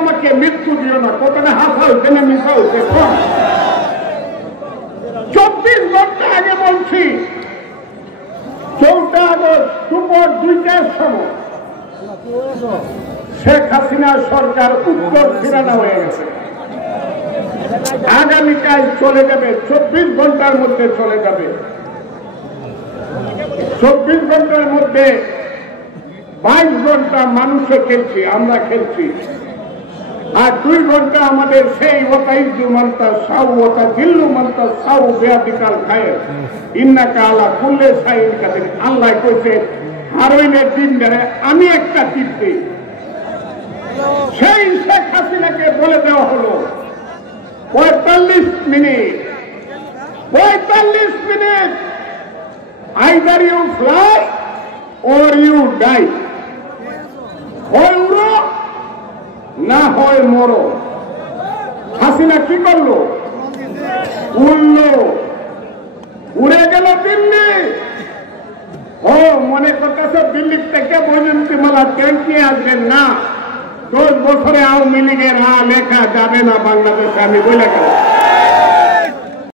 আমাকে মৃত্যু দিও না। কথাটা হাসা হয়েছে না মিশা হয়েছে? 24 ঘন্টা আগে বলছি, 4 আগস্ট দুপুর 2টার সময় শেখ হাসিনা সরকার উত্তর ফিরানো হয়ে গেছে। আগামীকাল চলে যাবে, 24 ঘন্টার মধ্যে চলে যাবে। 24 ঘন্টার মধ্যে 22 ঘন্টা মানুষে খেলছি, আমরা খেলছি, আর 2 ঘন্টা আমাদের সেই ওয়াতাইজু মান্তা সাউ ওয়াতা দিল্লু মান্তা সাউ বেয়াদিকাল খায় ইন্নাকা আলা কুল্লি শাইইন কাদির। আল্লাহ কইছে হারোইনের দিন ধরে আমি একটা টিপ দিই। সেই শেখ হাসিনাকে বলে দেওয়া হলো 45 minute either you fly or you die, হয় উড়ো না হয় মরো। হাসিনা কি করলো? উড়লো, উড়ে গেল দিল্লি। ও মনে করতেছে দিল্লি থেকে বৈজয়ন্তীমালা ট্যাঙ্ক নিয়ে আসবেন না, 10 বছরে আওয়ামী লীগের লেখা যাবে না বাংলাদেশে। আমি বলে গেলাম